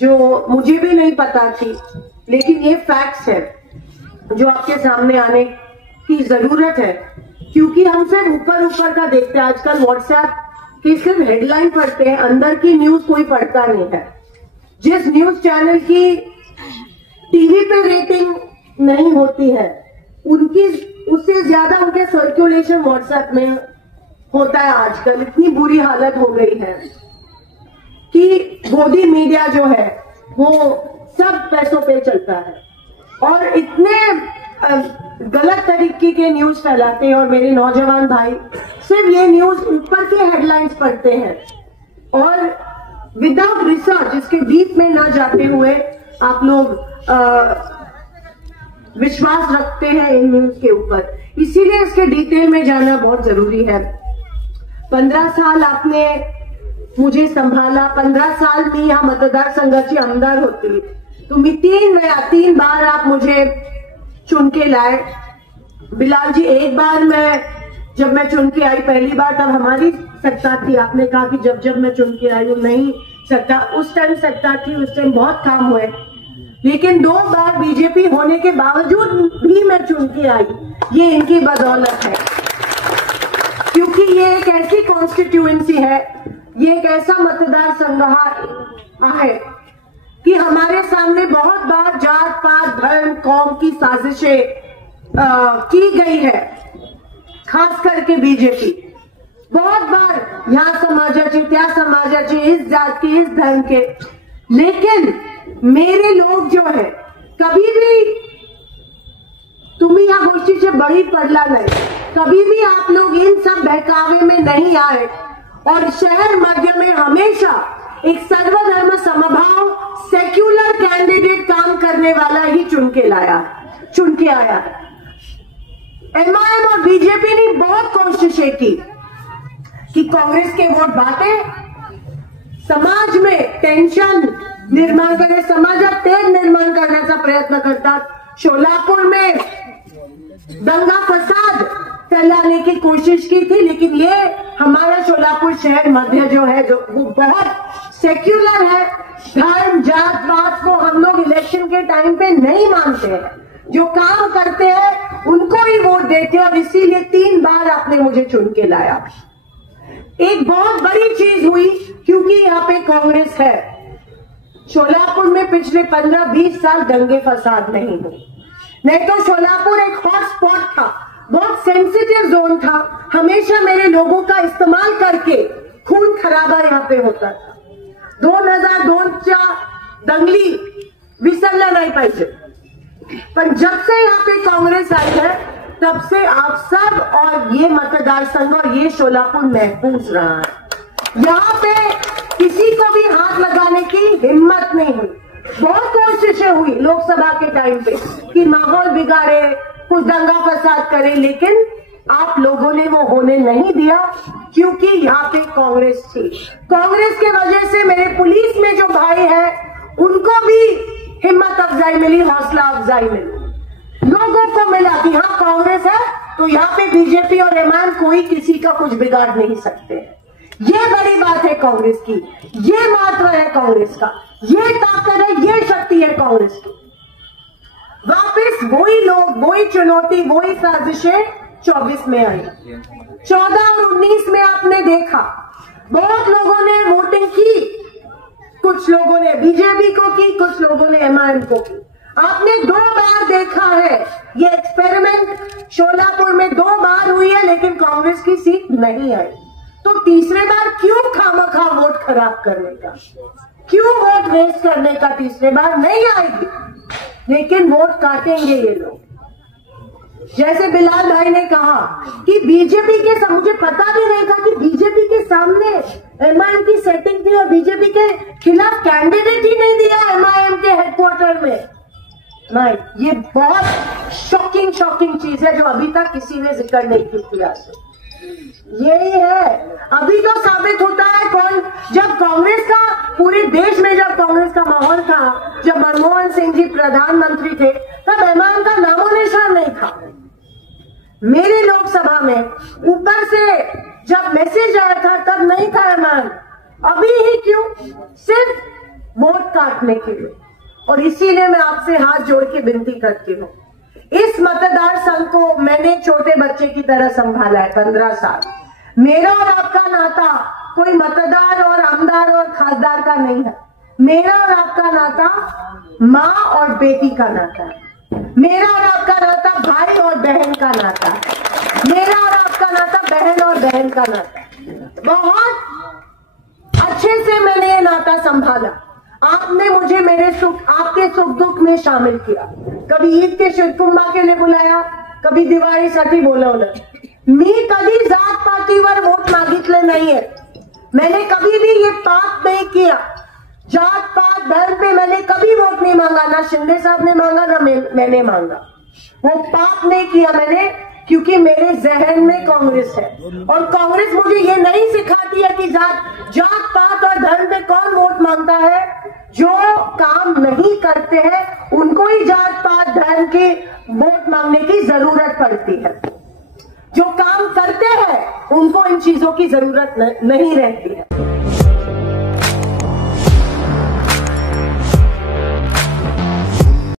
जो मुझे भी नहीं पता थी, लेकिन ये फैक्ट्स है जो आपके सामने आने की जरूरत है, क्योंकि हम सिर्फ ऊपर ऊपर का देखते हैं। आजकल व्हाट्सएप की सिर्फ हेडलाइन पढ़ते हैं, अंदर की न्यूज कोई पढ़ता नहीं है। जिस न्यूज चैनल की टीवी पे रेटिंग नहीं होती है, उनकी उससे ज्यादा उनके सर्कुलेशन व्हाट्सएप में होता है। आजकल इतनी बुरी हालत हो गई है कि गोदी मीडिया जो है वो सब पैसों पे चलता है और इतने गलत तरीके के न्यूज फैलाते हैं। और मेरे नौजवान भाई सिर्फ ये न्यूज ऊपर के हेडलाइंस पढ़ते हैं और विदाउट रिसर्च, इसके डीप में ना जाते हुए आप लोग विश्वास रखते हैं इन न्यूज के ऊपर। इसीलिए इसके डिटेल में जाना बहुत जरूरी है। 15 साल आपने मुझे संभाला, 15 साल मी या मतदारसंघाची आमदार होती, तुम्ही 3 बार आप मुझे चुन के लाए। बिलाल जी, एक बार जब मैं चुन के आई पहली बार, तब हमारी सत्ता थी। आपने कहा कि जब मैं चुन के आई हूं, नहीं सत्ता उस टाइम सत्ता थी, उस टाइम बहुत काम हुए, लेकिन 2 बार बीजेपी होने के बावजूद भी मैं चुन के आई। ये इनकी बदौलत है, क्योंकि ये एक ऐसी कॉन्स्टिट्यूएंसी है, ये एक ऐसा मतदार संघ है कि हमारे सामने बहुत बार जात पात धर्म कौम की साजिशें की गई है, खास करके बीजेपी। बहुत बार ह्या समाजाची त्या समाजाची, इस जात के इस धर्म के, लेकिन मेरे लोग जो है कभी भी तुम्ही या गोष्टीचे बळी पडला नाही, कभी भी आप लोग इन सब बहकावे में नहीं आए और शहर मध्य में हमेशा एक सर्वधर्म समभाव सेक्युलर कैंडिडेट काम करने वाला ही चुन के आया। एमआईएम और बीजेपी ने बहुत कोशिशें की कि कांग्रेस के वोट बांटे, समाज में टेंशन निर्माण करणे, समाजात तेढ निर्माण करण्याचा प्रयत्न करतात। शोलापुर में दंगा फसाद फैलाने की कोशिश की थी, लेकिन ये हमारा शोलापुर शहर मध्य जो है, जो वो बहुत सेक्युलर है। धर्म जात पात को हम लोग इलेक्शन के टाइम पे नहीं मानते हैं, जो काम करते हैं उनको ही वोट देते हैं, और इसीलिए 3 बार आपने मुझे चुन के लाया। एक बहुत बड़ी चीज हुई, क्योंकि यहाँ पे कांग्रेस है। शोलापुर में पिछले 15-20 साल दंगे फसाद नहीं हुए, नहीं तो शोलापुर एक हॉट स्पॉट था, बहुत सेंसिटिव जोन था। हमेशा मेरे लोगों का इस्तेमाल करके खून खराबा यहाँ पे होता था। 2002च्या दंगली विसरल्या नाही पाहिजे, पर जब से यहाँ पे कांग्रेस आई है, तब से आप सब और ये मतदार संघ और ये शोलापुर महफूज रहा है। यहाँ पे किसी को भी हाथ लगाने की हिम्मत नहीं हुई। बहुत कोशिशें हुई लोकसभा के टाइम पे कि माहौल बिगाड़े, कुछ दंगा फसाद करे, लेकिन आप लोगों ने वो होने नहीं दिया, क्योंकि यहाँ पे कांग्रेस थी। कांग्रेस के वजह से मेरे पुलिस में जो भाई हैं, उनको भी हिम्मत अफजाई मिली, हौसला अफजाई मिली, लोगों को मिला कि हाँ कांग्रेस है तो यहाँ पे बीजेपी और एमआईएम कोई किसी का कुछ बिगाड़ नहीं सकते। ये बड़ी बात है कांग्रेस की, ये महत्व है कांग्रेस का, ये ताकत है, ये शक्ति है कांग्रेस की। वापिस वही लोग, वही चुनौती, वही साजिशें 24 में आई। 14 और 19 में आपने देखा बहुत लोगों ने वोटिंग की, कुछ लोगों ने बीजेपी को की, कुछ लोगों ने एमआईएम को की। आपने 2 बार देखा है ये एक्सपेरिमेंट, शोलापुर में 2 बार हुई है, लेकिन कांग्रेस की सीट नहीं आई। तो तीसरे बार क्यों खामखा वोट खराब करने का, क्यों वोट वेस्ट करने का? तीसरे बार नहीं आएगी, लेकिन वोट काटेंगे ये लोग। जैसे बिलाल भाई ने कहा कि बीजेपी के, मुझे पता भी नहीं था कि बीजेपी के सामने एमआईएम की सेटिंग थी और बीजेपी के खिलाफ कैंडिडेट ही नहीं दिया एमआईएम के हेडक्वार्टर में। नहीं, ये बहुत शॉकिंग चीज है जो अभी तक किसी ने जिक्र नहीं की थी। यही है, अभी तो साबित होता है कौन, जब कांग्रेस का पूरे देश में जब कांग्रेस का माहौल था, जब मनमोहन सिंह जी प्रधानमंत्री थे, तब एमआईएम का नामो निशान नहीं था। मेरे लोकसभा में ऊपर से जब मैसेज आया था तब नहीं था एमआईएम। अभी ही क्यों? सिर्फ वोट काटने के लिए। और इसीलिए मैं आपसे हाथ जोड़ के विनती करती हूँ, इस मतदार संघ को मैंने छोटे बच्चे की तरह संभाला है 15 साल। मेरा और आपका नाता कोई मतदार और आमदार और खासदार का नहीं है। मेरा और आपका नाता माँ और बेटी का नाता है। मेरा और आपका नाता भाई और बहन का नाता है। मेरा और आपका नाता बहन और बहन का नाता है। बहुत अच्छे से मैंने ये नाता संभाला। आपने मुझे मेरे सुख, आपके सुख दुख में शामिल किया। कभी ईद के शिरकुंभा के लिए बुलाया, कभी दिवाळीसाठी बोलवलं। मी कभी जात पातीवर वोट मागितले नाहीये। मैंने कभी भी ये पाप नहीं किया। जात पात धर्म पे मैंने कभी वोट नहीं मांगा, ना शिंदे साहब ने मांगा, ना मैंने मांगा। वो पाप नहीं किया मैंने, क्योंकि मेरे जहन में कांग्रेस है। और कांग्रेस मुझे ये नहीं सिखाती है कि जात पात और धर्म पे कौन वोट मांगता है। जो काम नहीं करते हैं उनको ही जात पात धर्म के वोट मांगने की जरूरत पड़ती है। जो काम करते हैं उनको इन चीजों की जरूरत नहीं रहती है।